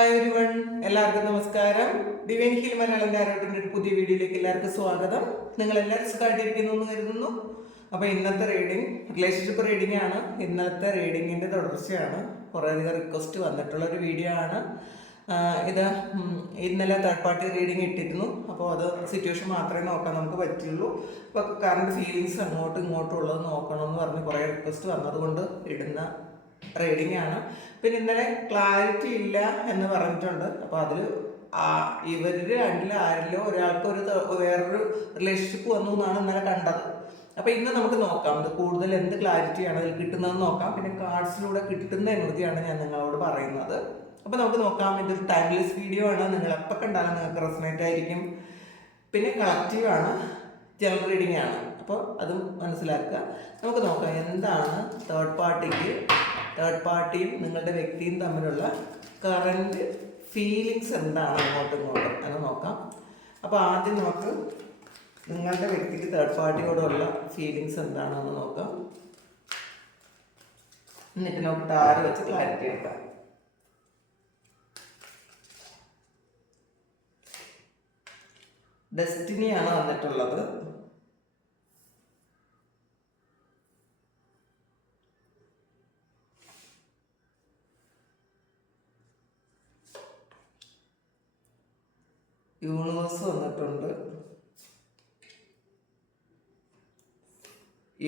Hi everyone, എല്ലാവർക്കും നമസ്കാരം. Divine heal Malayalam ടാരോട്ടിൻ്റെ ഒരു പുതിയ വീഡിയോയിലേക്ക് എല്ലാവർക്കും സ്വാഗതം. നിങ്ങൾ എല്ലാവരും സുഖമായിട്ടിരിക്കുന്നു എന്ന് കരുതുന്നു. അപ്പോൾ ഇന്നത്തെ റീഡിംഗ് റിലേഷൻഷിപ്പ് റീഡിംഗ് ആണ്. ഇന്നത്തെ റീഡിങ്ങിൻ്റെ തുടർച്ചയാണ്. കുറേയധികം റിക്വസ്റ്റ് വന്നിട്ടുള്ള ഒരു വീഡിയോ ആണ് ഇത്. ഇന്നലെ തേർഡ് പാർട്ടി റീഡിങ് ഇട്ടിരുന്നു. അപ്പോൾ അത് സിറ്റുവേഷൻ മാത്രമേ നോക്കാൻ നമുക്ക് പറ്റുള്ളൂ. അപ്പോൾ കറണ്ട് ഫീലിങ്സ് അങ്ങോട്ടും ഇങ്ങോട്ടും ഉള്ളത് നോക്കണമെന്ന് പറഞ്ഞ് കുറേ റിക്വസ്റ്റ് വന്നതുകൊണ്ട് ഇടുന്ന റീഡിംഗ് ആണ്. പിന്നെ ഇന്നലെ ക്ലാരിറ്റി ഇല്ല എന്ന് പറഞ്ഞിട്ടുണ്ട്. അപ്പോൾ അതിൽ ഇവരിൽ രണ്ടിൽ ആരിലോ ഒരാൾക്ക് വേറൊരു റിലേഷൻഷിപ്പ് വന്നു എന്നാണ് ഇന്നലെ കണ്ടത്. അപ്പോൾ ഇന്ന് നമുക്ക് നോക്കാം ഇത് കൂടുതൽ എന്ത് ക്ലാരിറ്റിയാണ് അതിൽ കിട്ടുന്നതെന്ന് നോക്കാം. പിന്നെ കാർഡ്സിലൂടെ കിട്ടുന്ന എനർജിയാണ് ഞാൻ നിങ്ങളോട് പറയുന്നത്. അപ്പോൾ നമുക്ക് നോക്കാം. ഇതൊരു ടൈംലെസ് വീഡിയോ ആണ്. നിങ്ങൾ എപ്പോൾ കണ്ടാലും നിങ്ങൾക്ക് റെസൊണേറ്റ് ആയിരിക്കും. പിന്നെ കളക്റ്റീവാണ്, ജനറൽ റീഡിംഗ് ആണ്. അപ്പോൾ അതും മനസ്സിലാക്കുക. നമുക്ക് നോക്കാം എന്താണ് തേർഡ് പാർട്ടിയും നിങ്ങളുടെ വ്യക്തിയും തമ്മിലുള്ള കറൻറ്റ് ഫീലിങ്സ് എന്താണ് അങ്ങോട്ടും ഇങ്ങോട്ടും എന്ന് നോക്കാം. അപ്പോൾ ആദ്യം നമുക്ക് നിങ്ങളുടെ വ്യക്തിക്ക് തേർഡ് പാർട്ടിയോടുള്ള ഫീലിങ്സ് എന്താണെന്ന് നോക്കാം. എന്നിട്ട് നമുക്ക് ടാരോ വെച്ച് ക്ലാരിറ്റി എടുക്കാം. ഡെസ്റ്റിനിയാണ് വന്നിട്ടുള്ളത്. യൂണിവേഴ്സ് വന്നിട്ടുണ്ട്.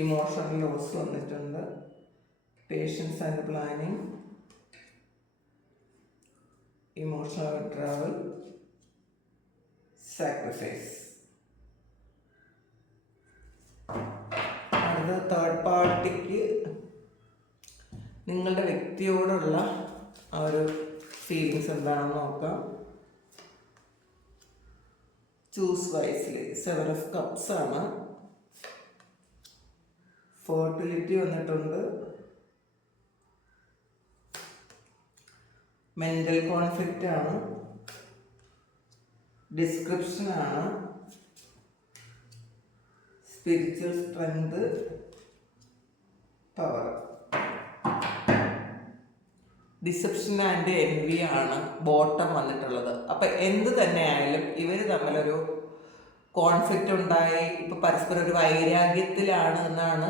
ഇമോഷണൽ ലോസ് വന്നിട്ടുണ്ട്. Patience and planning, emotional travel, sacrifice. അടുത്ത തേർഡ് പാർട്ടിക്ക് നിങ്ങളുടെ വ്യക്തിയോടുള്ള ആ ഒരു ഫീലിങ്സ് എന്താണെന്ന് നോക്കാം. ചൂസ് വൈസ്ലി, 7 of Cups ആണ്. ഫെർട്ടിലിറ്റി വന്നിട്ടുണ്ട്. മെൻ്റൽ കോൺഫ്ലിക്റ്റ് ആണ്. ഡിസ്ക്രിപ്ഷൻ ആണ്. Spiritual strength, power. Deception and envy ആണ് ബോട്ടം വന്നിട്ടുള്ളത്. അപ്പം എന്ത് തന്നെയായാലും ഇവർ തമ്മിലൊരു കോൺഫ്ലിക്റ്റ് ഉണ്ടായി, ഇപ്പം പരസ്പരം ഒരു വൈരാഗ്യത്തിലാണ് എന്നാണ്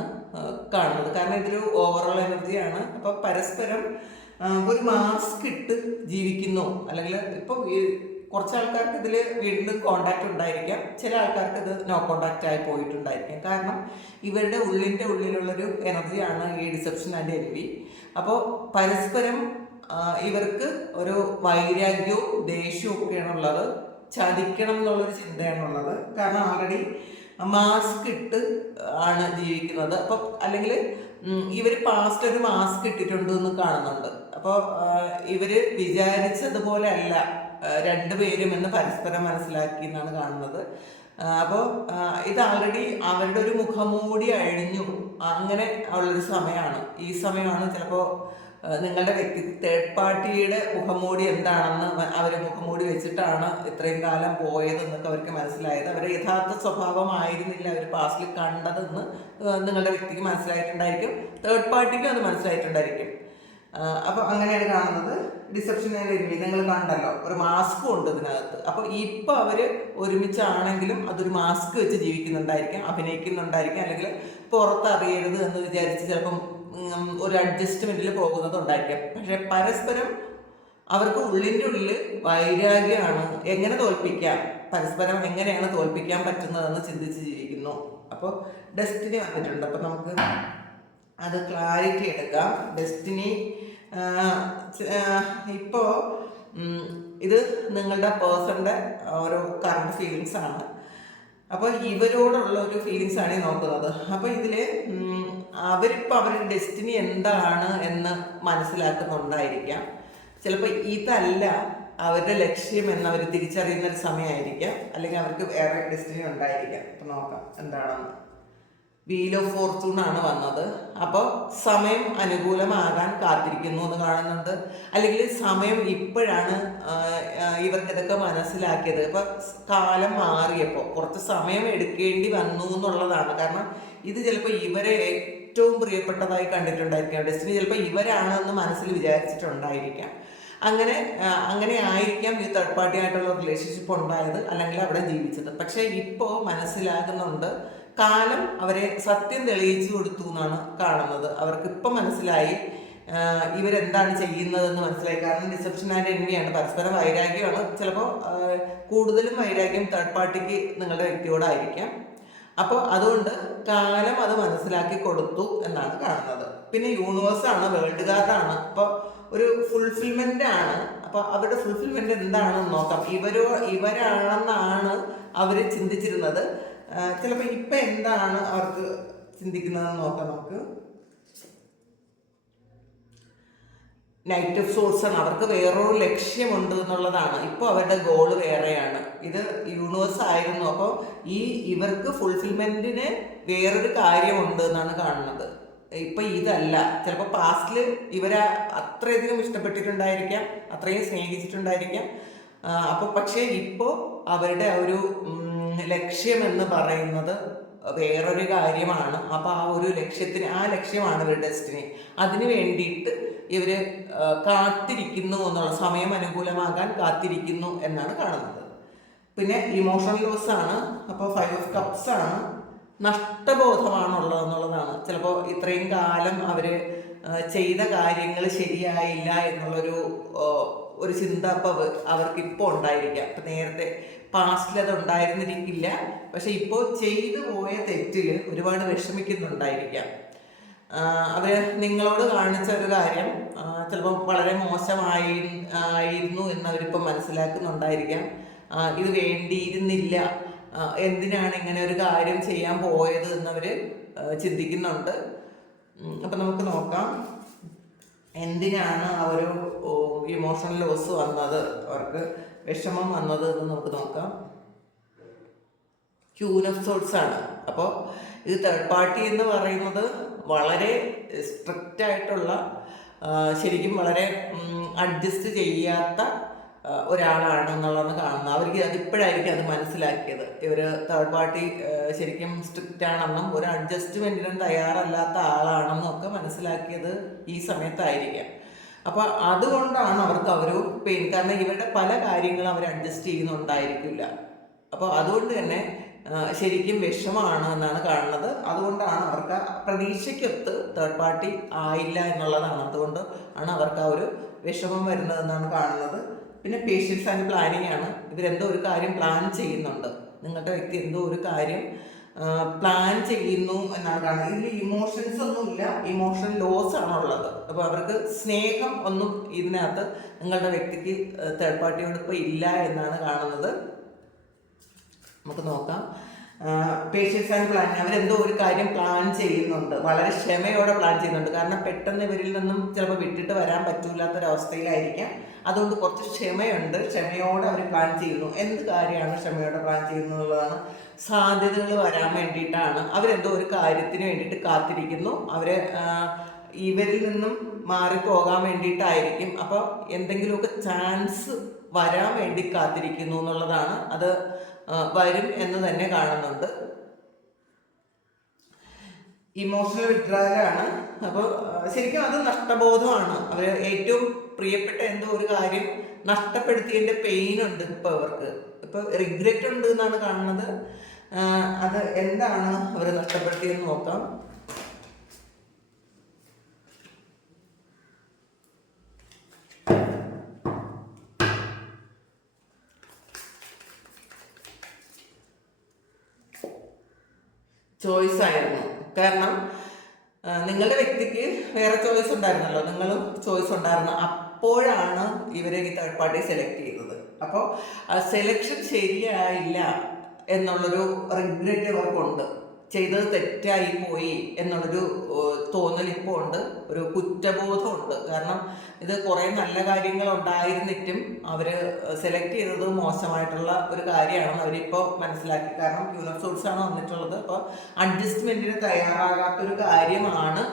കാണുന്നത്. കാരണം ഇതൊരു ഓവറോൾ എനർജിയാണ്. അപ്പം പരസ്പരം ഒരു മാസ്ക് ഇട്ട് ജീവിക്കുന്നു. അല്ലെങ്കിൽ ഇപ്പം കുറച്ച് ആൾക്കാർക്ക് ഇതിൽ വീണ്ടും കോണ്ടാക്റ്റ് ഉണ്ടായിരിക്കാം, ചില ആൾക്കാർക്ക് ഇത് നോ കോണ്ടാക്റ്റ് ആയി പോയിട്ടുണ്ടായിരിക്കാം. കാരണം ഇവരുടെ ഉള്ളിലുള്ളൊരു എനർജിയാണ് ഈ ഡിസെപ്ഷൻ ആൻഡ് എൻവി. അപ്പോൾ പരസ്പരം ഇവർക്ക് ഒരു വൈരാഗ്യവും ദേഷ്യവും ഒക്കെയാണുള്ളത്. ചതിക്കണം എന്നുള്ളൊരു ചിന്തയാണുള്ളത്. കാരണം ആൾറെഡി മാസ്ക് ഇട്ട് ആണ് ജീവിക്കുന്നത്. അപ്പോൾ അല്ലെങ്കിൽ ഇവർ പാസ്റ്റ് ഒരു മാസ്ക് ഇട്ടിട്ടുണ്ട് എന്ന് കാണുന്നുണ്ട്. അപ്പോൾ ഇവർ വിചാരിച്ചതുപോലെ അല്ല രണ്ടുപേരും എന്ന് പരസ്പരം മനസ്സിലാക്കി എന്നാണ് കാണുന്നത്. അപ്പോൾ ഇത് ആൾറെഡി അവരുടെ ഒരു മുഖംമൂടി അഴിഞ്ഞു അങ്ങനെ ഉള്ളൊരു സമയമാണ്. ഈ സമയമാണ് ചിലപ്പോൾ നിങ്ങളുടെ വ്യക്തി തേർഡ് പാർട്ടിയുടെ മുഖംമൂടി എന്താണെന്ന് അവർ മുഖംമൂടി വെച്ചിട്ടാണ് ഇത്രയും കാലം പോയതെന്നൊക്കെ അവർക്ക് മനസ്സിലായത്. അവരുടെ യഥാർത്ഥ സ്വഭാവമായിരുന്നില്ല അവർ പാസ്റ്റിൽ കണ്ടതെന്ന് നിങ്ങളുടെ വ്യക്തിക്ക് മനസ്സിലായിട്ടുണ്ടായിരിക്കും. തേർഡ് പാർട്ടിക്കും അത് മനസ്സിലായിട്ടുണ്ടായിരിക്കും. അപ്പോൾ അങ്ങനെയാണ് കാണുന്നത്. ഡിസെപ്ഷൻ ആൻഡ് നിങ്ങൾ കണ്ടല്ലോ, ഒരു മാസ്കും ഉണ്ട് ഇതിനകത്ത്. അപ്പോൾ ഇപ്പോൾ അവർ ഒരുമിച്ചാണെങ്കിലും അതൊരു മാസ്ക് വെച്ച് ജീവിക്കുന്നുണ്ടായിരിക്കാം, അഭിനയിക്കുന്നുണ്ടായിരിക്കാം, അല്ലെങ്കിൽ പുറത്തറിയരുത് എന്ന് വിചാരിച്ച് ചിലപ്പം ഒരു അഡ്ജസ്റ്റ്മെൻറ്റിൽ പോകുന്നതുണ്ടായിരിക്കാം. പക്ഷെ പരസ്പരം അവർക്ക് ഉള്ളിൻ്റെ ഉള്ളിൽ വൈരാഗ്യമാണ്. എങ്ങനെ തോൽപ്പിക്കാം, പരസ്പരം എങ്ങനെയാണ് തോൽപ്പിക്കാൻ പറ്റുന്നതെന്ന് ചിന്തിച്ച് ജീവിക്കുന്നു. അപ്പോൾ ഡെസ്റ്റിനി വന്നിട്ടുണ്ട്. അപ്പോൾ നമുക്ക് അത് ക്ലാരിറ്റി എടുക്കാം. ഡെസ്റ്റിനി ഇപ്പോൾ ഇത് നിങ്ങളുടെ പേഴ്സണിൻ്റെ ഒരു കറണ്ട് ഫീലിങ്സ് ആണ്. അപ്പോൾ ഇവരോടുള്ള ഒരു ഫീലിങ്സ് ആണ് ഈ നോക്കുന്നത്. അപ്പോൾ ഇതിൽ അവരിപ്പോൾ അവരുടെ ഡെസ്റ്റിനി എന്താണ് എന്ന് മനസ്സിലാക്കുന്നുണ്ടായിരിക്കാം. ചിലപ്പോൾ ഇതല്ല അവരുടെ ലക്ഷ്യം എന്നവർ തിരിച്ചറിയുന്നൊരു സമയമായിരിക്കാം. അല്ലെങ്കിൽ അവർക്ക് വേറെ ഡെസ്റ്റിനി ഉണ്ടായിരിക്കാം. അപ്പോൾ നോക്കാം എന്താണെന്ന്. വീൽ ഓഫ് ഫോർച്യൂൺ ആണ് വന്നത്. അപ്പോൾ സമയം അനുകൂലമാകാൻ കാത്തിരിക്കുന്നു എന്ന് കാണുന്നുണ്ട്. അല്ലെങ്കിൽ സമയം ഇപ്പോഴാണ് ഇവർക്കിതൊക്കെ മനസ്സിലാക്കിയത്. ഇപ്പം കാലം മാറിയപ്പോൾ കുറച്ച് സമയം എടുക്കേണ്ടി വന്നു എന്നുള്ളതാണ്. കാരണം ഇത് ചിലപ്പോൾ ഇവരെ ഏറ്റവും പ്രിയപ്പെട്ടതായി കണ്ടിട്ടുണ്ടായിരിക്കാം. ഡെസ്റ്റിനി ചിലപ്പോൾ ഇവരാണെന്ന് മനസ്സിൽ വിചാരിച്ചിട്ടുണ്ടായിരിക്കാം. അങ്ങനെ ആയിരിക്കാം ഈ തേർഡ് പാർട്ടി ആയിട്ടുള്ള റിലേഷൻഷിപ്പ് ഉണ്ടായത്, അല്ലെങ്കിൽ അവിടെ ജീവിച്ചത്. പക്ഷേ ഇപ്പോൾ മനസ്സിലാകുന്നുണ്ട്, കാലം അവരെ സത്യം തെളിയിച്ചു കൊടുത്തു എന്നാണ് കാണുന്നത്. അവർക്ക് ഇപ്പം മനസ്സിലായി ഇവരെന്താണ് ചെയ്യുന്നതെന്ന് മനസ്സിലായി. കാരണം ഡിസെപ്ഷൻ ആൻഡ് എൻവിയാണ്, പരസ്പര വൈരാഗ്യമാണ്. ചിലപ്പോൾ കൂടുതലും വൈരാഗ്യം തേർഡ് പാർട്ടിക്ക് നിങ്ങളുടെ വ്യക്തിയോടായിരിക്കാം. അപ്പോൾ അതുകൊണ്ട് കാലം അത് മനസ്സിലാക്കി കൊടുത്തു എന്നാണ് കാണുന്നത്. പിന്നെ യൂണിവേഴ്സാണ്, വേൾഡ് കാർഡാണ്. അപ്പോൾ ഒരു ഫുൾഫിൽമെൻ്റ് ആണ്. അപ്പോൾ അവരുടെ ഫുൾഫിൽമെൻ്റ് എന്താണെന്ന് നോക്കാം. ഇവരാണെന്നാണ് അവർ ചിന്തിച്ചിരുന്നത്. ചിലപ്പോൾ ഇപ്പം എന്താണ് അവർക്ക് ചിന്തിക്കുന്നതെന്ന് നോക്കാം നമുക്ക്. നൈറ്റ് ഓഫ് സോഴ്സ് ആണ്. അവർക്ക് വേറൊരു ലക്ഷ്യമുണ്ട് എന്നുള്ളതാണ്. ഇപ്പോൾ അവരുടെ ഗോള് വേറെയാണ്. ഇത് യൂണിവേഴ്സ് ആയിരുന്നു. അപ്പോൾ ഇവർക്ക് ഫുൾഫിൽമെൻറ്റിന് വേറൊരു കാര്യമുണ്ട് എന്നാണ് കാണുന്നത്. ഇപ്പം ഇതല്ല. ചിലപ്പോൾ പാസ്റ്റിൽ ഇവരെ അത്രയധികം ഇഷ്ടപ്പെട്ടിട്ടുണ്ടായിരിക്കാം, അത്രയും സ്നേഹിച്ചിട്ടുണ്ടായിരിക്കാം. അപ്പോൾ പക്ഷേ ഇപ്പോൾ അവരുടെ ഒരു ലക്ഷ്യമെന്ന് പറയുന്നത് വേറൊരു കാര്യമാണ്. അപ്പോൾ ആ ലക്ഷ്യമാണ് ഇവരുടെ ഡെസ്റ്റിനി. അതിന് വേണ്ടിയിട്ട് ഇവർ കാത്തിരിക്കുന്നു എന്നുള്ള, സമയം അനുകൂലമാകാൻ കാത്തിരിക്കുന്നു എന്നാണ് കാണുന്നത്. പിന്നെ ഇമോഷണൽ ലോസ് ആണ്. അപ്പോൾ 5 ഓഫ് കപ്സ് ആണ്. നഷ്ടബോധമാണുള്ളതെന്നുള്ളതാണ്. ചിലപ്പോൾ ഇത്രയും കാലം അവർ ചെയ്ത കാര്യങ്ങൾ ശരിയായില്ല എന്നുള്ളൊരു ചിന്ത അപ്പോൾ അവർക്കിപ്പോൾ ഉണ്ടായിരിക്കാം. അപ്പം നേരത്തെ പാസ്റ്റിൽ അത് ഉണ്ടായിരുന്നിരിക്കില്ല, പക്ഷെ ഇപ്പോൾ ചെയ്തു പോയ തെറ്റിൽ ഒരുപാട് വിഷമിക്കുന്നുണ്ടായിരിക്കാം. അവർ നിങ്ങളോട് കാണിച്ച ഒരു കാര്യം ചിലപ്പോൾ വളരെ മോശമായിരുന്നു എന്നവരിപ്പോൾ മനസ്സിലാക്കുന്നുണ്ടായിരിക്കാം. ഇത് വേണ്ടിയിരുന്നില്ല, എന്തിനാണ് ഇങ്ങനെ ഒരു കാര്യം ചെയ്യാൻ പോയത് എന്നവർ ചിന്തിക്കുന്നുണ്ട്. അപ്പം നമുക്ക് നോക്കാം എന്തിനാണ് ഒരു ഇമോഷണൽ ലോസ് വന്നത്, അവർക്ക് വിഷമം വന്നത് എന്ന് നമുക്ക് നോക്കാം. ക്യൂൻ ഓഫ് സോർട്സ് ആണ്. അപ്പോൾ ഇത് തേർഡ് പാർട്ടി എന്ന് പറയുന്നത് വളരെ സ്ട്രിക്റ്റ് ആയിട്ടുള്ള, ശരിക്കും വളരെ അഡ്ജസ്റ്റ് ചെയ്യാത്ത ഒരാളാണ് എന്നുള്ളതാണ് കാണുന്നത്. അവർക്ക് അതിപ്പോഴായിരിക്കും അത് മനസ്സിലാക്കിയത്. ഇവർ തേർഡ് പാർട്ടി ശരിക്കും സ്ട്രിക്റ്റ് ആണെന്നും ഒരു അഡ്ജസ്റ്റ്മെൻറ്റിനും തയ്യാറല്ലാത്ത ആളാണെന്നും ഒക്കെ മനസ്സിലാക്കിയത് ഈ സമയത്തായിരിക്കാം. അപ്പോൾ അതുകൊണ്ടാണ് അവർക്ക് ഒരു പെയിൻ. കാരണം ഇവരുടെ പല കാര്യങ്ങളും അവർ അഡ്ജസ്റ്റ് ചെയ്യുന്നുണ്ടായിരിക്കില്ല. അപ്പോൾ അതുകൊണ്ട് തന്നെ ശരിക്കും വിഷമമാണ് എന്നാണ് കാണുന്നത്. അതുകൊണ്ടാണ് അവർക്ക് പ്രതീക്ഷയ്ക്കൊത്ത് തേർഡ് പാർട്ടി ആയില്ല എന്നുള്ളതാണ്. അതുകൊണ്ട് ആണ് അവർക്ക് ആ ഒരു വിഷമം വരുന്നതെന്നാണ് കാണുന്നത്. പിന്നെ പേഷ്യൻസ് ആൻഡ് പ്ലാനിങ് ആണ്. ഇവരെന്തോ ഒരു കാര്യം പ്ലാൻ ചെയ്യുന്നുണ്ട്. നിങ്ങളുടെ വ്യക്തി എന്തോ ഒരു കാര്യം പ്ലാൻ ചെയ്യുന്നു എന്നാണ് കാണുന്നത്. ഇതിൽ ഇമോഷൻസ് ഒന്നുമില്ല, ഇമോഷണൽ ലോസ് ആണുള്ളത്. അപ്പോൾ അവർക്ക് സ്നേഹം ഒന്നും ഇതിനകത്ത് നിങ്ങളുടെ വ്യക്തിക്ക് തേർഡ് പാർട്ടിയോട് ഇപ്പോൾ ഇല്ല എന്നാണ് കാണുന്നത്. നമുക്ക് നോക്കാം. പേഷ്യൻസ് ആൻഡ് പ്ലാൻ, അവരെന്തോ ഒരു കാര്യം പ്ലാൻ ചെയ്യുന്നുണ്ട്, വളരെ ക്ഷമയോടെ പ്ലാൻ ചെയ്യുന്നുണ്ട്. കാരണം പെട്ടെന്ന് ഇവരിൽ നിന്നും ചിലപ്പോൾ വിട്ടിട്ട് വരാൻ പറ്റൂലാത്തൊരവസ്ഥയിലായിരിക്കാം. അതുകൊണ്ട് കുറച്ച് ക്ഷമയുണ്ട്, ക്ഷമയോടെ അവർ പ്ലാൻ ചെയ്യുന്നു. എന്ത് കാര്യമാണ് ക്ഷമയോടെ പ്ലാൻ ചെയ്യുന്നതെന്നുള്ളതാണ്. സാധ്യതകൾ വരാൻ വേണ്ടിയിട്ടാണ്. അവരെന്തോ ഒരു കാര്യത്തിന് വേണ്ടിയിട്ട് കാത്തിരിക്കുന്നു. ഇവരിൽ നിന്നും മാറിപ്പോകാൻ വേണ്ടിയിട്ടായിരിക്കും. അപ്പോൾ എന്തെങ്കിലുമൊക്കെ ചാൻസ് വരാൻ വേണ്ടി കാത്തിരിക്കുന്നു എന്നുള്ളതാണ്. അത് വരും എന്ന് തന്നെ കാണുന്നുണ്ട്. ഇമോഷണൽ വിഡ്രായലാണ്. അപ്പോൾ ശരിക്കും അത് നഷ്ടബോധമാണ്. അവർ ഏറ്റവും പ്രിയപ്പെട്ട എന്തോ ഒരു കാര്യം നഷ്ടപ്പെടുത്തിയതിൻ്റെ പെയിൻ ഉണ്ട് ഇപ്പോൾ അവർക്ക്. ഇപ്പോൾ റിഗ്രറ്റ് ഉണ്ട് എന്നാണ് കാണുന്നത്. അത് എന്താണ് അവർ നഷ്ടപ്പെടുത്തിയെന്ന് നോക്കാം. ചോയ്സ് ആയിരുന്നു. കാരണം നിങ്ങളുടെ വ്യക്തിക്ക് വേറെ ചോയ്സ് ഉണ്ടായിരുന്നല്ലോ, നിങ്ങളും ചോയ്സ് ഉണ്ടായിരുന്നു. അപ്പോഴാണ് ഇവരെ ഈ തേർഡ് പാർട്ടി സെലക്ട് ചെയ്തത്. അപ്പോൾ സെലക്ഷൻ ശരിയായില്ല എന്നുള്ളൊരു റിഗ്രറ്റ് ഇവർക്കുണ്ട്. ചെയ്തത് തെറ്റായി പോയി എന്നുള്ളൊരു തോന്നൽ ഇപ്പോൾ ഉണ്ട്, ഒരു കുറ്റബോധമുണ്ട്. കാരണം ഇത് കുറേ നല്ല കാര്യങ്ങൾ ഉണ്ടായിരുന്നിട്ടും അവർ സെലക്ട് ചെയ്തത് മോശമായിട്ടുള്ള ഒരു കാര്യമാണെന്ന് അവരിപ്പോൾ മനസ്സിലാക്കി. കാരണം ക്യൂൻ ഓഫ് സോർട്സ് ആണ് വന്നിട്ടുള്ളത്. അപ്പോൾ അഡ്ജസ്റ്റ്മെൻറ്റിന് തയ്യാറാകാത്തൊരു കാര്യമാണ്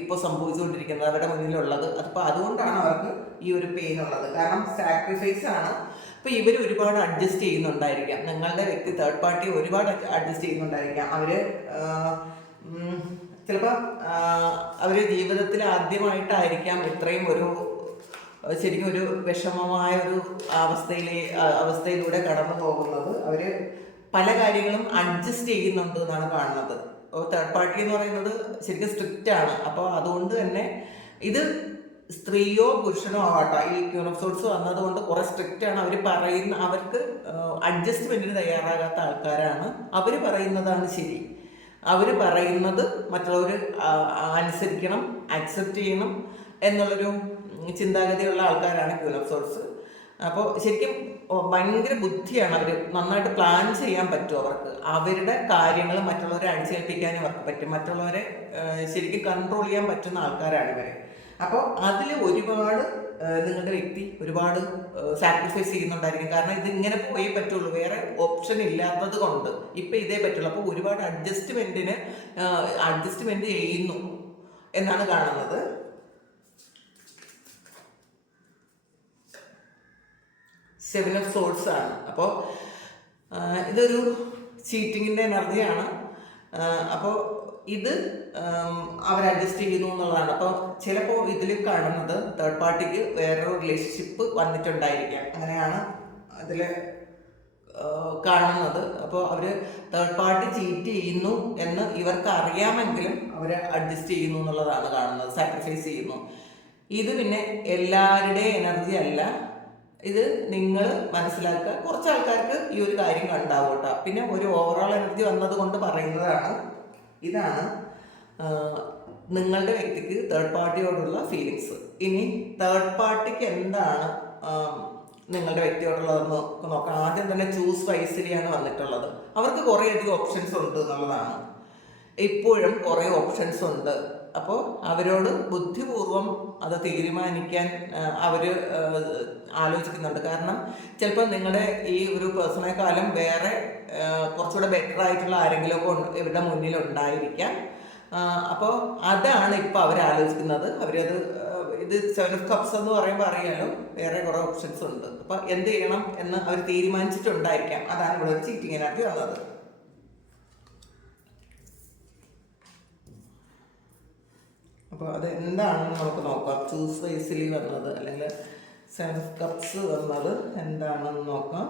ഇപ്പോൾ സംഭവിച്ചുകൊണ്ടിരിക്കുന്നത് അവരുടെ മുന്നിലുള്ളത്. അപ്പോൾ അതുകൊണ്ടാണ് അവർക്ക് ഈ ഒരു പെയിൻ ഉള്ളത്. കാരണം സാക്രിഫൈസ് ആണ്. അപ്പോൾ ഇവർ ഒരുപാട് അഡ്ജസ്റ്റ് ചെയ്യുന്നുണ്ടായിരിക്കാം. നിങ്ങളുടെ വ്യക്തി തേർഡ് പാർട്ടി ഒരുപാട് അഡ്ജസ്റ്റ് ചെയ്യുന്നുണ്ടായിരിക്കാം. അവർ ചിലപ്പോൾ അവർ ജീവിതത്തിൽ ആദ്യമായിട്ടായിരിക്കാം ഇത്രയും ഒരു ശരിക്കും ഒരു വിഷമമായ ഒരു അവസ്ഥയിലൂടെ കടന്നു പോകുന്നത്. അവർ പല കാര്യങ്ങളും അഡ്ജസ്റ്റ് ചെയ്യുന്നുണ്ട് എന്നാണ് കാണുന്നത്. തേർഡ് പാർട്ടി എന്ന് പറയുന്നത് ശരിക്കും സ്ട്രിക്റ്റ് ആണ്. അപ്പോൾ അതുകൊണ്ട് തന്നെ ഇത് സ്ത്രീയോ പുരുഷനോ ആവട്ടെ, ഈ ക്യൂൻ ഓഫ് സോർട്സ് വന്നതുകൊണ്ട് കുറെ സ്ട്രിക്റ്റ് ആണ്. അവർക്ക് അഡ്ജസ്റ്റ്മെന്റിന് തയ്യാറാകാത്ത ആൾക്കാരാണ്. അവർ പറയുന്നതാണ് ശരി. അവർ പറയുന്നത് മറ്റുള്ളവർ അനുസരിക്കണം, അക്സെപ്റ്റ് ചെയ്യണം എന്നുള്ളൊരു ചിന്താഗതിയുള്ള ആൾക്കാരാണ് ക്യൂൻ ഓഫ് സോർട്സ്. അപ്പോൾ ശരിക്കും ഭയങ്കര ബുദ്ധിയാണ്. അവർ നന്നായിട്ട് പ്ലാൻ ചെയ്യാൻ പറ്റും. അവരുടെ കാര്യങ്ങൾ മറ്റുള്ളവരെ അടിച്ചേൽപ്പിക്കാനും അവർക്ക് പറ്റും. മറ്റുള്ളവരെ ശരിക്കും കൺട്രോൾ ചെയ്യാൻ പറ്റുന്ന ആൾക്കാരാണ് ഇവർ. അപ്പോൾ അതിൽ ഒരുപാട് നിങ്ങളുടെ വ്യക്തി ഒരുപാട് സാക്രിഫൈസ് ചെയ്യുന്നുണ്ടായിരിക്കും. കാരണം ഇത് ഇങ്ങനെ പോയേ പറ്റുള്ളൂ, വേറെ ഓപ്ഷൻ ഇല്ലാത്തത് കൊണ്ട് ഇപ്പം ഇതേ പറ്റുള്ളൂ. അപ്പോൾ ഒരുപാട് അഡ്ജസ്റ്റ്മെന്റ് ചെയ്യുന്നു എന്നാണ് കാണുന്നത്. സെവൻ ഓഫ് സോർട്സ് ആണ്. അപ്പോൾ ഇതൊരു ചീറ്റിങ്ങിൻ്റെ എനർജിയാണ്. അപ്പോൾ ഇത് അവർ അഡ്ജസ്റ്റ് ചെയ്യുന്നു എന്നുള്ളതാണ്. അപ്പോൾ ചിലപ്പോൾ ഇതിൽ കാണുന്നത് തേർഡ് പാർട്ടിക്ക് വേറൊരു റിലേഷൻഷിപ്പ് വന്നിട്ടുണ്ടായിരിക്കാം. അങ്ങനെയാണ് അതിൽ കാണുന്നത്. അപ്പോൾ അവർ തേർഡ് പാർട്ടി ചീറ്റ് ചെയ്യുന്നു എന്ന് ഇവർക്ക് അറിയാമെങ്കിലും അവർ അഡ്ജസ്റ്റ് ചെയ്യുന്നു എന്നുള്ളതാണ് കാണുന്നത്, സാക്രിഫൈസ് ചെയ്യുന്നു. ഇത് പിന്നെ എല്ലാവരുടെയും എനർജി അല്ല. ഇത് നിങ്ങൾ മനസ്സിലാക്കുക. കുറച്ച് ആൾക്കാർക്ക് ഈ ഒരു കാര്യം കണ്ടാവും കേട്ടോ. പിന്നെ ഒരു ഓവറോൾ എനർജി വന്നത് കൊണ്ട് പറയുന്നതാണ്. ഇതാണ് നിങ്ങളുടെ വ്യക്തിക്ക് തേർഡ് പാർട്ടിയോടുള്ള ഫീലിങ്സ്. ഇനി തേർഡ് പാർട്ടിക്ക് എന്താണ് നിങ്ങളുടെ വ്യക്തിയോടുള്ളതെന്ന് നോക്കാം. ആദ്യം തന്നെ ചൂസ് വൈസിലിയാണ് വന്നിട്ടുള്ളത്. അവർക്ക് കുറേയധികം ഓപ്ഷൻസ് ഉണ്ട് എന്നുള്ളതാണ്. ഇപ്പോഴും കുറേ ഓപ്ഷൻസ് ഉണ്ട്. അപ്പോൾ അവരോട് ബുദ്ധിപൂർവം അത് തീരുമാനിക്കാൻ അവർ ആലോചിക്കുന്നുണ്ട്. കാരണം ചിലപ്പോൾ നിങ്ങളുടെ ഈ ഒരു പേഴ്സണേക്കാളും വേറെ കുറച്ചുകൂടെ ബെറ്റർ ആയിട്ടുള്ള ആരെങ്കിലും ഇവരുടെ മുന്നിൽ ഉണ്ടായിരിക്കാം. അപ്പോൾ അതാണ് ഇപ്പോൾ അവർ ആലോചിക്കുന്നത്. ഇത് 7 of Cups എന്ന് പറയുമ്പോൾ അറിയാലോ, വേറെ കുറേ ഓപ്ഷൻസ് ഉണ്ട്. അപ്പോൾ എന്ത് ചെയ്യണം എന്ന് അവർ തീരുമാനിച്ചിട്ടുണ്ടായിരിക്കാം. അതാണ് ഇവിടെ ഒരു ചീറ്റിംഗ് എനർജി വന്നത്. അപ്പോൾ അത് എന്താണെന്ന് നമുക്ക് നോക്കാം. ചൂസ് വൈസിലി വന്നത് അല്ലെങ്കിൽ 7 of Cups വന്നത് എന്താണെന്ന് നോക്കാം.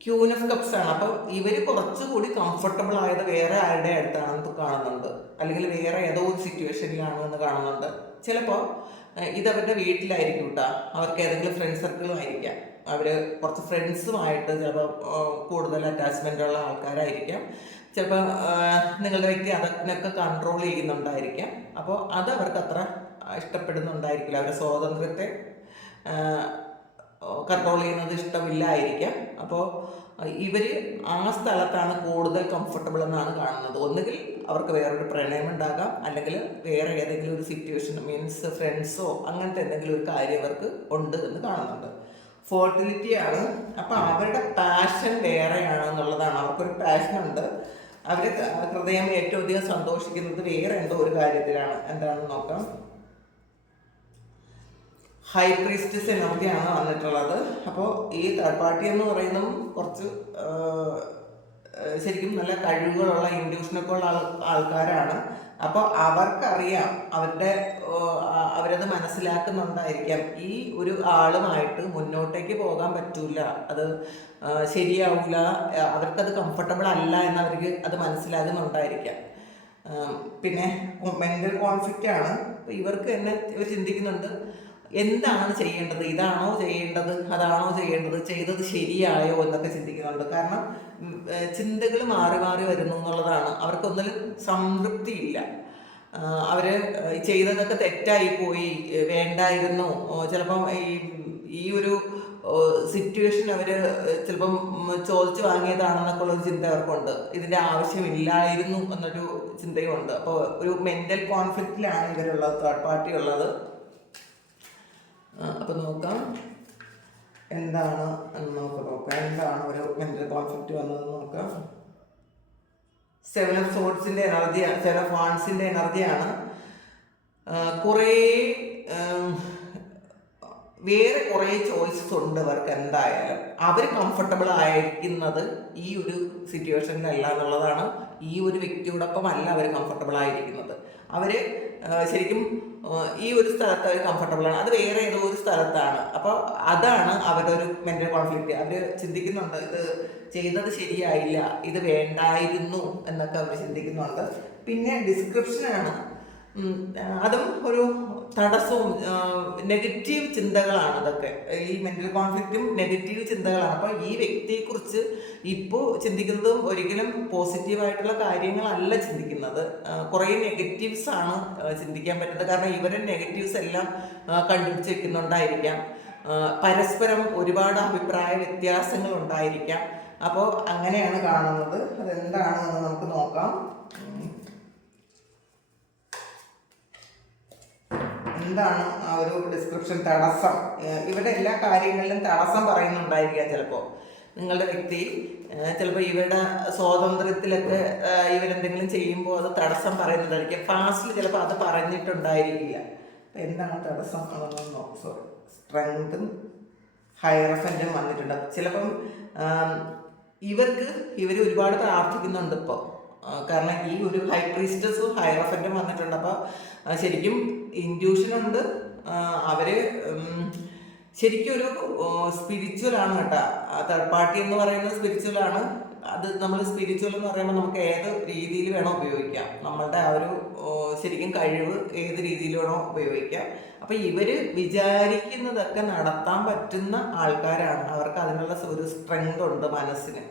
ക്യൂൻ ഓഫ് കപ്സ് ആണ്. അപ്പോൾ ഇവർ കുറച്ചുകൂടി കംഫർട്ടബിൾ ആയത് വേറെ ആരുടെ അടുത്താണെന്ന് കാണുന്നുണ്ട്, അല്ലെങ്കിൽ വേറെ ഏതോ ഒരു സിറ്റുവേഷനിലാണെന്ന് കാണുന്നുണ്ട്. ചിലപ്പോൾ ഇതവരുടെ വീട്ടിലായിരിക്കും കേട്ടോ. അവർക്ക് ഏതെങ്കിലും ഫ്രണ്ട് സർക്കിളും ആയിരിക്കാം. അവർ കുറച്ച് ഫ്രണ്ട്സുമായിട്ട് ചിലപ്പോൾ കൂടുതൽ അറ്റാച്ച്മെൻ്റ് ഉള്ള ആൾക്കാരായിരിക്കാം. ചിലപ്പോൾ നിങ്ങളുടെ വ്യക്തി അതിനൊക്കെ കൺട്രോൾ ചെയ്യുന്നുണ്ടായിരിക്കാം. അപ്പോൾ അത് അവർക്ക് അത്ര ഇഷ്ടപ്പെടുന്നുണ്ടായിരിക്കില്ല. അവരുടെ സ്വാതന്ത്ര്യത്തെ കൺട്രോൾ ചെയ്യുന്നത് ഇഷ്ടമില്ലായിരിക്കാം. അപ്പോൾ ഇവർ ആ സ്ഥലത്താണ് കൂടുതൽ കംഫർട്ടബിൾ എന്നാണ് കാണുന്നത്. ഒന്നുകിൽ അവർക്ക് വേറൊരു പ്രണയം ഉണ്ടാകാം, അല്ലെങ്കിൽ വേറെ ഏതെങ്കിലും ഒരു സിറ്റുവേഷൻ, മീൻസ് ഫ്രണ്ട്സോ അങ്ങനത്തെ എന്തെങ്കിലും ഒരു കാര്യം അവർക്ക് ഉണ്ട് എന്ന് കാണുന്നുണ്ട്. ഫോർട്ടിലിറ്റിയാണ്. അപ്പോൾ അവരുടെ പാഷൻ വേറെയാണെന്നുള്ളതാണ്. അവർക്കൊരു പാഷനുണ്ട്. അവർ ഹൃദയം ഏറ്റവും അധികം സന്തോഷിക്കുന്നത് വേറെ എന്തോ ഒരു കാര്യത്തിലാണ്. എന്താണെന്ന് നോക്കാം. ഹൈ പ്രീസ്റ്റസ് എനർജിയാണ് വന്നിട്ടുള്ളത്. അപ്പോൾ ഈ തേർഡ് പാർട്ടി എന്ന് പറയുന്നതും കുറച്ച് ശരിക്കും നല്ല കഴിവുകളുള്ള ഇൻഡ്യൂഷനൊക്കെ ഉള്ള ആൾക്കാരാണ്. അപ്പോൾ അവർക്കറിയാം, അവരത് മനസ്സിലാക്കുന്നുണ്ടായിരിക്കാം, ഈ ഒരു ആളുമായിട്ട് മുന്നോട്ടേക്ക് പോകാൻ പറ്റൂല, അത് ശരിയാവില്ല, അവർക്കത് കംഫർട്ടബിൾ അല്ല എന്നവർക്ക് അത് മനസ്സിലാകുന്നുണ്ടായിരിക്കാം. പിന്നെ മെൻ്റൽ കോൺഫ്ലിക്റ്റ് ആണ്. ഇവർക്ക് തന്നെ ഇവർ ചിന്തിക്കുന്നുണ്ട്, എന്താണ് ചെയ്യേണ്ടത്, ഇതാണോ ചെയ്യേണ്ടത്, അതാണോ ചെയ്യേണ്ടത്, ചെയ്തത് ശരിയായോ എന്നൊക്കെ ചിന്തിക്കുന്നുണ്ട്. കാരണം ചിന്തകൾ മാറി മാറി വരുന്നു എന്നുള്ളതാണ്. അവർക്കൊന്നിലും സംതൃപ്തിയില്ല. അവർ ചെയ്തതൊക്കെ തെറ്റായി പോയി, വേണ്ടായിരുന്നു, ചിലപ്പം ഈ ഒരു സിറ്റുവേഷൻ അവർ ചിലപ്പം ചോദിച്ചു വാങ്ങിയതാണെന്നൊക്കെ ഉള്ളൊരു ചിന്ത അവർക്കുണ്ട്. ഇതിൻ്റെ ആവശ്യമില്ലായിരുന്നു എന്നൊരു ചിന്തയുമുണ്ട്. അപ്പോൾ ഒരു മെൻ്റൽ കോൺഫ്ലിക്റ്റിലാണ് ഇവരുള്ളത്, തേർഡ് പാർട്ടി ഉള്ളത്. അപ്പോൾ നോക്കാം എന്താണ് എന്താണ് ഒരു മെൻ്റൽ കോൺഫ്ലിക്റ്റ് വന്നതെന്ന് നോക്കാം. 7 of Swordsൻ്റെ എനർജിയാണ്, 7 of Wandsൻ്റെ എനർജിയാണ്. വേറെ കുറേ ചോയ്സസ് ഉണ്ട് അവർക്ക്. എന്തായാലും അവർ കംഫർട്ടബിൾ ആയിരിക്കുന്നത് ഈ ഒരു സിറ്റുവേഷനിലല്ല എന്നുള്ളതാണ്. ഈ ഒരു വ്യക്തിയോടൊപ്പം അല്ല അവർ കംഫർട്ടബിൾ ആയിരിക്കുന്നത്. അവർ ശരിക്കും ഈ ഒരു സ്ഥലത്ത് അവർ കംഫർട്ടബിൾ ആണ്, അത് വേറെ ഏതോ ഒരു സ്ഥലത്താണ്. അപ്പോൾ അതാണ് അവരുടെ ഒരു മെന്റൽ കോൺഫ്ലിക്റ്റ്. അവർ ചിന്തിക്കുന്നുണ്ട് ഇത് ചെയ്തത് ശരിയായില്ല, ഇത് വേണ്ടായിരുന്നു എന്നൊക്കെ അവർ ചിന്തിക്കുന്നുണ്ട്. പിന്നെ ഡിസ്ക്രിപ്ഷനാണ്, അതും ഒരു തടസ്സവും നെഗറ്റീവ് ചിന്തകളാണ് ഇതൊക്കെ. ഈ മെന്റൽ കോൺഫ്ലിക്റ്റും നെഗറ്റീവ് ചിന്തകളാണ്. അപ്പോൾ ഈ വ്യക്തിയെക്കുറിച്ച് ഇപ്പോൾ ചിന്തിക്കുന്നതും ഒരിക്കലും പോസിറ്റീവായിട്ടുള്ള കാര്യങ്ങളല്ല ചിന്തിക്കുന്നത്, കുറേ നെഗറ്റീവ്സ് ആണ് ചിന്തിക്കാൻ പറ്റുന്നത്. കാരണം ഇവരുടെ നെഗറ്റീവ്സ് എല്ലാം കണ്ടുപിടിച്ച് വെക്കുന്നുണ്ടായിരിക്കാം. പരസ്പരം ഒരുപാട് അഭിപ്രായ വ്യത്യാസങ്ങൾ ഉണ്ടായിരിക്കാം. അപ്പോൾ അങ്ങനെയാണ് കാണുന്നത്. അതെന്താണെന്ന് നമുക്ക് നോക്കാം. എന്താണ് ആ ഒരു ഡിസ്ക്രിപ്ഷൻ? തടസ്സം. ഇവിടെ എല്ലാ കാര്യങ്ങളിലും തടസ്സം പറയുന്നുണ്ടായിരിക്കാം. ചിലപ്പോൾ നിങ്ങളുടെ വ്യക്തി ചിലപ്പോൾ ഇവരുടെ സ്വാതന്ത്ര്യത്തിലൊക്കെ ഇവരെന്തെങ്കിലും ചെയ്യുമ്പോൾ അത് തടസ്സം പറയുന്നുണ്ടായിരിക്കും. പാസ്റ്റിൽ ചിലപ്പോൾ അത് പറഞ്ഞിട്ടുണ്ടായിരിക്കില്ല. എന്താണ് തടസ്സം? സോറി, സ്ട്രെങ്തും ഹൈറഫൻറ്റും വന്നിട്ടുണ്ട്. ചിലപ്പം ഇവർ ഒരുപാട് പ്രാർത്ഥിക്കുന്നുണ്ട് ഇപ്പോൾ. കാരണം ഈ ഒരു ഹൈ പ്രീസ്റ്റസും ഹൈറഫൻറ്റും വന്നിട്ടുണ്ട്. അപ്പോൾ ശരിക്കും ഇൻറ്റ്യൂഷനുണ്ട്. അവർ ശരിക്കും ഒരു സ്പിരിച്വലാണ് കേട്ടോ. തേർഡ് പാർട്ടി എന്ന് പറയുന്നത് സ്പിരിച്വലാണ്. അത് നമ്മൾ സ്പിരിച്വൽ എന്ന് പറയുമ്പോൾ നമുക്ക് ഏത് രീതിയിൽ വേണോ ഉപയോഗിക്കാം. നമ്മളുടെ ആ ഒരു ശരിക്കും കഴിവ് ഏത് രീതിയിൽ വേണോ ഉപയോഗിക്കാം. അപ്പം ഇവർ വിചാരിക്കുന്നതൊക്കെ നടത്താൻ പറ്റുന്ന ആൾക്കാരാണ്. അവർക്ക് അതിനുള്ള ഒരു സ്ട്രെങ്ത് ഉണ്ട് മനസ്സിന്.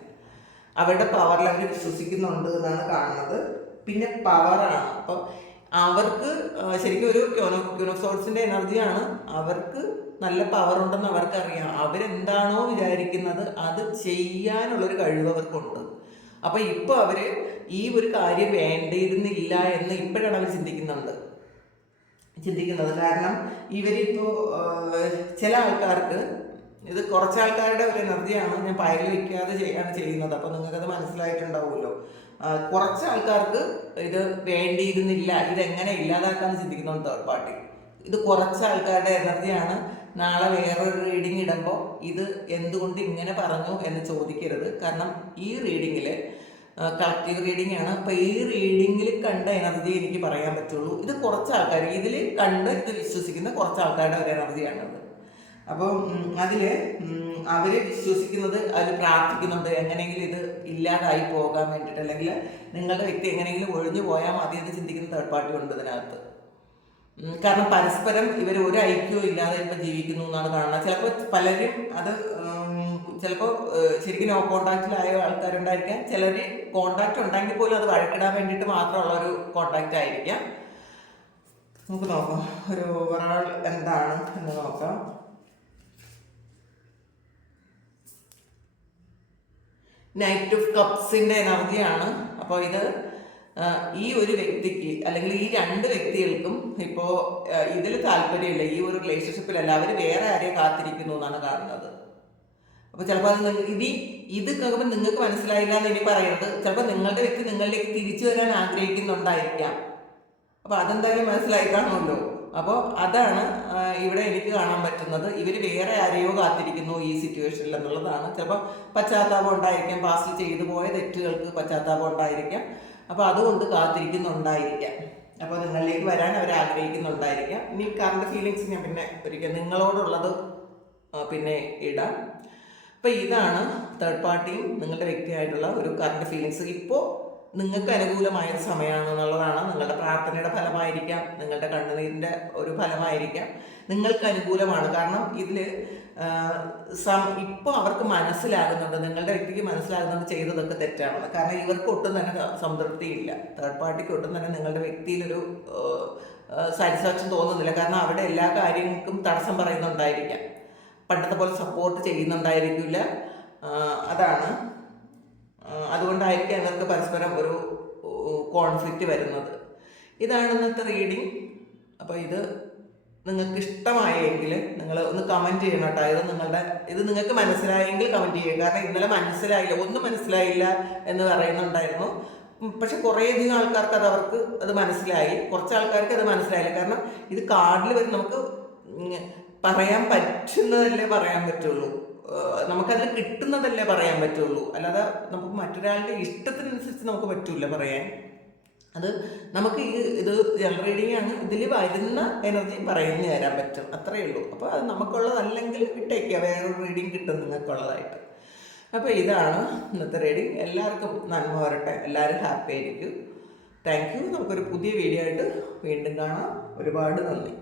അവരുടെ പവറിൽ അവർ വിശ്വസിക്കുന്നുണ്ട് എന്നാണ് കാണുന്നത്. പിന്നെ പവറാണ്. അപ്പം അവർക്ക് ശരിക്കും ഒരു ക്യൂനോസോഴ്സിൻ്റെ എനർജിയാണ്. അവർക്ക് നല്ല പവർ ഉണ്ടെന്ന് അവർക്കറിയാം. അവരെന്താണോ വിചാരിക്കുന്നത് അത് ചെയ്യാനുള്ളൊരു കഴിവ് അവർക്കുണ്ട്. അപ്പം ഇപ്പോൾ അവർ ഈ ഒരു കാര്യം വേണ്ടിയിരുന്നില്ല എന്ന് ഇപ്പോഴാണ് അവർ ചിന്തിക്കുന്നത്. കാരണം ഇവരിപ്പോൾ ചില ആൾക്കാർക്ക്, ഇത് കുറച്ച് ആൾക്കാരുടെ ഒരു എനർജിയാണ്, ഞാൻ പയൽ വയ്ക്കാതെ ചെയ്യുന്നത്. അപ്പോൾ നിങ്ങൾക്കത് മനസ്സിലായിട്ടുണ്ടാവുമല്ലോ. കുറച്ച് ആൾക്കാർക്ക് ഇത് വേണ്ടിയിരുന്നില്ല, ഇതെങ്ങനെ ഇല്ലാതാക്കാമെന്ന് ചിന്തിക്കുന്നുണ്ട് തേർഡ് പാർട്ടി. ഇത് കുറച്ച് ആൾക്കാരുടെ എനർജിയാണ്. നാളെ വേറൊരു റീഡിങ് ഇടുമ്പോൾ ഇത് എന്തുകൊണ്ട് ഇങ്ങനെ പറഞ്ഞു എന്ന് ചോദിക്കരുത്. കാരണം ഈ റീഡിങ്ങിൽ കളക്റ്റീവ് റീഡിംഗ് ആണ്. അപ്പോൾ ഈ റീഡിങ്ങിൽ കണ്ട എനർജി എനിക്ക് പറയാൻ പറ്റുള്ളൂ. ഇത് കുറച്ച് ആൾക്കാർ ഇതിൽ കണ്ട് ഇത് വിശ്വസിക്കുന്ന കുറച്ച് ആൾക്കാരുടെ ഒരു എനർജിയാണത്. അപ്പോൾ അതിൽ അവർ വിശ്വസിക്കുന്നത്, അതിൽ പ്രാർത്ഥിക്കുന്നുണ്ട് എങ്ങനെയെങ്കിലും ഇത് ഇല്ലാതായി പോകാൻ വേണ്ടിയിട്ട്, അല്ലെങ്കിൽ നിങ്ങളുടെ വ്യക്തി എങ്ങനെയെങ്കിലും ഒഴിഞ്ഞു പോയാൽ മതി എന്ന് ചിന്തിക്കുന്ന തേർഡ് പാർട്ടി ഉണ്ട് ഇതിനകത്ത്. കാരണം പരസ്പരം ഇവർ ഒരു ഐക്യവും ഇല്ലാതെ ഇപ്പം ജീവിക്കുന്നു എന്നാണ് കാണുന്നത്. ചിലപ്പോൾ പലരും അത് ചിലപ്പോൾ ശരിക്കും നോ കോണ്ടാക്റ്റിലായ ആൾക്കാരുണ്ടായിരിക്കാം. ചിലർ കോണ്ടാക്റ്റ് ഉണ്ടെങ്കിൽ പോലും അത് വഴക്കിടാൻ വേണ്ടിയിട്ട് മാത്രമുള്ള ഒരു കോണ്ടാക്റ്റ് ആയിരിക്കാം. നമുക്ക് നോക്കാം ഒരു ഓവറാൾ എന്താണ് എന്ന് നോക്കാം. നൈറ്റ് ഓഫ് കപ്സിൻ്റെ എനർജിയാണ്. അപ്പോൾ ഇത് ഈ ഒരു വ്യക്തിക്ക് അല്ലെങ്കിൽ ഈ രണ്ട് വ്യക്തികൾക്കും ഇപ്പോൾ ഇതിൽ താല്പര്യമില്ല, ഈ ഒരു റിലേഷൻഷിപ്പിലല്ല, അവർ വേറെ ആരെയും കാത്തിരിക്കുന്നു എന്നാണ് കാണുന്നത്. അപ്പോൾ ചിലപ്പോൾ അത് ഇത് കേൾക്കുമ്പോൾ നിങ്ങൾക്ക് മനസ്സിലായില്ല എന്ന് ഇനി പറയുന്നത്, ചിലപ്പോൾ നിങ്ങളുടെ വ്യക്തി നിങ്ങളിലേക്ക് തിരിച്ചു വരാൻ ആഗ്രഹിക്കുന്നുണ്ടായിരിക്കാം. അപ്പോൾ അതെന്തായാലും മനസ്സിലായി കാണുമല്ലോ. അപ്പോൾ അതാണ് ഇവിടെ എനിക്ക് കാണാൻ പറ്റുന്നത്. ഇവർ വേറെ ആരെയോ കാത്തിരിക്കുന്നു ഈ സിറ്റുവേഷനിൽ എന്നുള്ളതാണ്. ചിലപ്പോൾ പശ്ചാത്താപം ഉണ്ടായിരിക്കാം, പാസ്റ്റ് ചെയ്തു പോയ തെറ്റുകൾക്ക് പശ്ചാത്താപം ഉണ്ടായിരിക്കാം. അപ്പോൾ അതുകൊണ്ട് കാത്തിരിക്കുന്നുണ്ടായിരിക്കാം. അപ്പോൾ നിങ്ങളിലേക്ക് വരാൻ അവർ ആഗ്രഹിക്കുന്നുണ്ടായിരിക്കാം. ഇനി കറണ്ട് ഫീലിങ്സ് ഞാൻ പിന്നെ ഒരിക്കൽ നിങ്ങളോടുള്ളത് പിന്നെ ഇടാം. അപ്പോൾ ഇതാണ് തേർഡ് പാർട്ടിയും നിങ്ങളുടെ വ്യക്തിയായിട്ടുള്ള ഒരു കറണ്ട് ഫീലിങ്സ്. ഇപ്പോൾ നിങ്ങൾക്ക് അനുകൂലമായ സമയമാണെന്നുള്ളതാണ്. നിങ്ങളുടെ പ്രാർത്ഥനയുടെ ഫലമായിരിക്കാം, നിങ്ങളുടെ കണ്ണുനീരിൻ്റെ ഒരു ഫലമായിരിക്കാം. നിങ്ങൾക്ക് അനുകൂലമാണ്. കാരണം ഇതിൽ ഇപ്പോൾ അവർക്ക് മനസ്സിലാകുന്നുണ്ട്, നിങ്ങളുടെ വ്യക്തിക്ക് മനസ്സിലാകുന്നുണ്ട് ചെയ്തതൊക്കെ തെറ്റാണെന്ന്. കാരണം ഇവർക്ക് ഒട്ടും തന്നെ സംതൃപ്തിയില്ല. തേർഡ് പാർട്ടിക്ക് ഒട്ടും തന്നെ നിങ്ങളുടെ വ്യക്തിയിലൊരു സാറ്റിസ്ഫാക്ഷൻ തോന്നുന്നില്ല. കാരണം അവിടെ എല്ലാ കാര്യങ്ങൾക്കും തടസ്സം പറയുന്നുണ്ടായിരിക്കാം, പണ്ടത്തെ പോലെ സപ്പോർട്ട് ചെയ്യുന്നുണ്ടായിരിക്കില്ല. അതാണ്, അതുകൊണ്ടായിരിക്കും അവർക്ക് പരസ്പരം ഒരു കോൺഫ്ലിക്റ്റ് വരുന്നത്. ഇതാണ് ഇന്നത്തെ റീഡിങ്. അപ്പോൾ ഇത് നിങ്ങൾക്ക് ഇഷ്ടമായെങ്കിൽ നിങ്ങൾ ഒന്ന് കമൻറ്റ് ചെയ്യണം കേട്ടോ. ഇത് നിങ്ങൾക്ക് മനസ്സിലായെങ്കിൽ കമൻറ്റ് ചെയ്യുക. കാരണം ഇന്നലെ മനസ്സിലായില്ല, ഒന്നും മനസ്സിലായില്ല എന്ന് പറയുന്നുണ്ടായിരുന്നു. പക്ഷെ കുറേയധികം ആൾക്കാർക്ക് അത് മനസ്സിലായി, കുറച്ച് ആൾക്കാർക്ക് അത് മനസ്സിലായില്ല. കാരണം ഇത് കാർഡിൽ വരും, നമുക്ക് പറയാൻ പറ്റുന്നതല്ലേ പറയാൻ പറ്റുള്ളൂ, നമുക്കതിൽ കിട്ടുന്നതല്ലേ പറയാൻ പറ്റുള്ളൂ. അല്ലാതെ നമുക്ക് മറ്റൊരാളുടെ ഇഷ്ടത്തിനനുസരിച്ച് നമുക്ക് പറ്റൂല പറയാൻ. അത് നമുക്ക് ഇത് ജനറൽ റീഡിംഗ് ആണ്, ഇതിൽ വരുന്ന എനർജി പറഞ്ഞു തരാൻ പറ്റും, അത്രയേ ഉള്ളൂ. അപ്പോൾ അത് നമുക്കുള്ളതല്ലെങ്കിൽ വിട്ടേക്കുക, വേറൊരു റീഡിങ് കിട്ടും നിങ്ങൾക്കുള്ളതായിട്ട്. അപ്പോൾ ഇതാണ് ഇന്നത്തെ റീഡിങ്. എല്ലാവർക്കും നന്മ വരട്ടെ, എല്ലാവരും ഹാപ്പി ആയിരിക്കും. Thank you. നമുക്കൊരു പുതിയ വീഡിയോ ആയിട്ട് വീണ്ടും കാണാം. ഒരുപാട് നന്ദി.